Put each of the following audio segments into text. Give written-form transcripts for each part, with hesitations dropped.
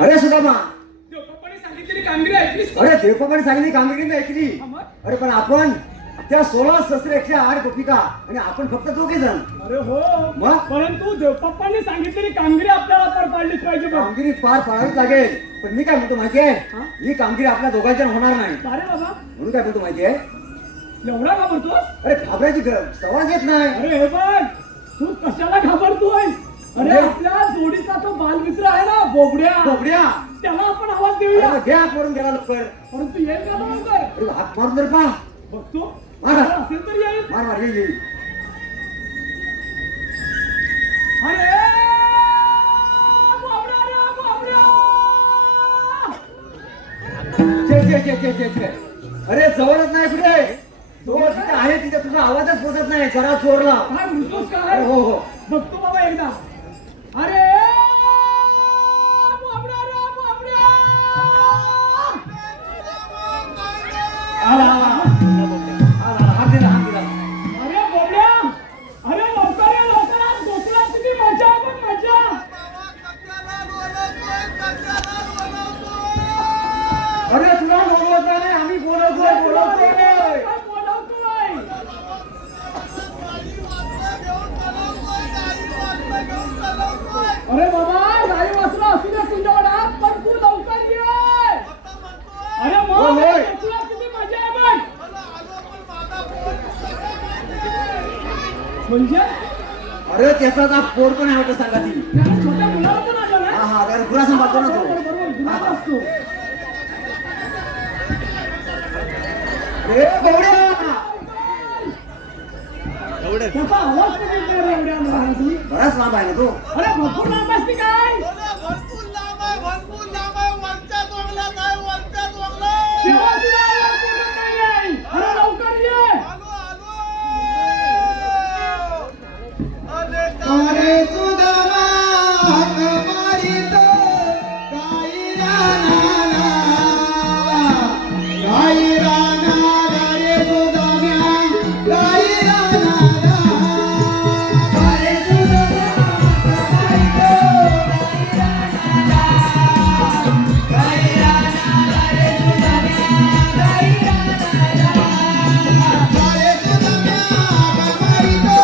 अरे सुदामा, देवबापाने सांगितलेली कामगिरी ऐकलीस का? अरे देवबापाने सांगितली कामगिरी नाही ऐकली. हा मग? अरे पण आपण त्या 16 शस्त्र 108 गोपिका आणि आपण फक्त दोघे जण. अरे हो मग? परंतु देवबापाने सांगितलेली कामगिरी आपल्याला पार पाडलीच पाहिजे बघ. कामगिरी पार पाडावीच लागेल. पण मी काय म्हणतो माहितीये, हा? ही कामगिरी आपल्या दोघांच्या होणार नाही. अरे बाबा म्हणून काय म्हणतो माहितीये, एवढा घाबरतोस? अरे घाबरायची सवाल येत नाही. अरे हे बघ तू कशाला घाबरतोय? अरे म्हणजे? आपल्या जोडीचा तो बालमित्र आहे ना बोबड्या, बोबड्या, त्याला आपण आवाज देऊया. अरे द्या हात मारून गेला लवकर. परंतु येईल का लवकर? अरे हात मारून जर पा. बघतो मार. असेल तर येईल. मार मार येईल. अरे बोबड्या रे बोबड्या. छे. अरे जवळच नाही कुठे. जवळ तिथे आहे, तिथे तुझा आवाजच पोचत नाही. जरा चोरला. काय म्हणतोस काय? हो हो. बघतो बाबा एकदा. अरे बोबड्या रे बोबड्या. आला हात दिला. अरे बोबड्या, अरे लवकर ये लवकर. आज गोकुळात किती मजा आहे बघ, मजा. अरे तुला बोलवत नाही, आम्ही बोलवतोय. काय बोलावतोय? अरे बाबा गाडी वासरा असू दे तुझ्या वडात, पण तू लवकर ये. अरे मग होय. गोकुळात किती मजा आहे बघ. म्हणजे अरे त्याचा आता पोर पण आहे वाटतं सांगा ती. त्या छोट्या मुलाला पण आलं ना? हा त्याला गुरा सांभाळतो ना बरोबर, तो. बरोबर, गुलाब असतो. ए गौड्या, त्याचा आवाज पण येत नाही रे एवढ्या अंधारात. बराच लांब आहे ना तो. अरे भरपूर लांब असते काय? तेव्हा तुला आवाज पोचत नाहीये. अरे लवकर ये. अरे सुदामा हाक मारितो गाई रानाला रे सुदाम्या गाई रानाला. अरे सुदामा हाक मारितो गाई रानाला रे सुदाम्या गाई रानाला. अरे सुदाम्या हाक मारितो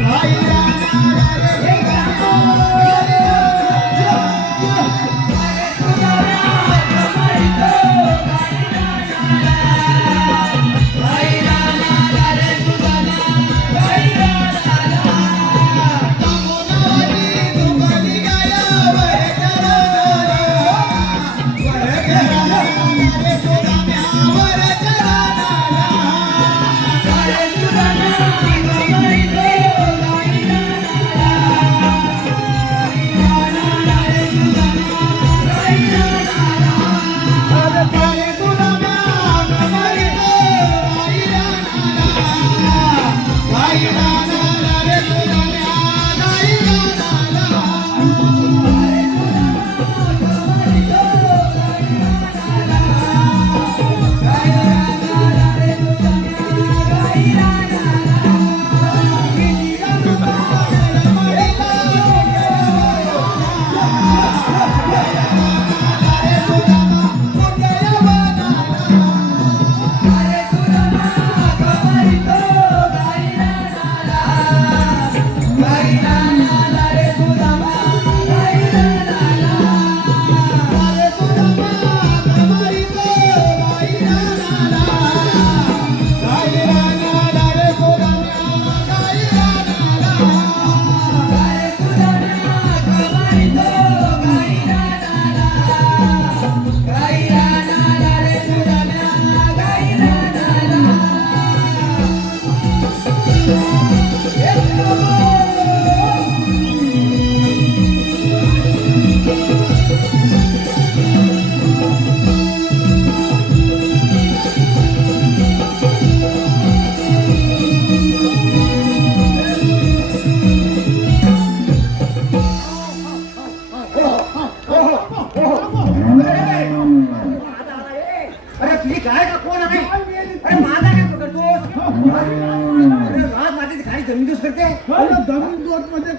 गाई रानाला रे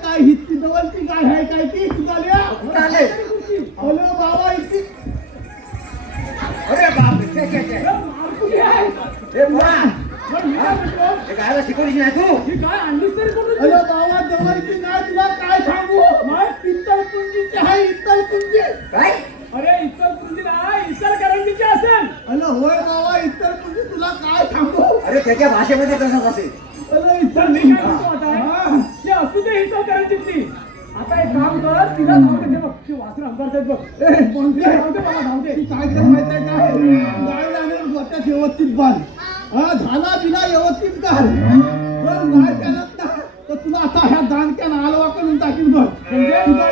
काय ही तिजवरची गाय आहे काय ती तुझाल्या कुठं आले अरे बाबा इतकी अरे बाप छे छे छे मारकुली आहे. हे पोरा पण मी काय म्हणतो, हे गायला शिकवलीच नाही तू ही गाय आणलीस तरी कुठून? अरे बाबा जवळची गाय तुला काय सांगू मग इत्तलकुंजीची आहे इत्तलकुंजी काय अरे इचलकरंजी नाही, इचलकरंजीची असेल. अरे होय बाबा इत्तलकुंजी तुला काय सांगू अरे त्याच्या भाषेमध्ये तसंच असेल अरे तर मी काय म्हणतो आता हा. की असू दे इचलकरंजीतली. आता एक काम कर, तिला जाऊ दे. हे बघ ती वासरं अंबरतात बघ. ए कोणती जाऊ दे बाबा, जाऊ दे. ती काय कर माहिती आहे काय गाय जाणार गोट्यात व्यवस्थित बांध हा झाला बिना व्यवस्थित कर जर नाही केलं ना तर तुला आता ह्या दानक्यानं आलवा करून टाकीन बघ म्हणजे तुझा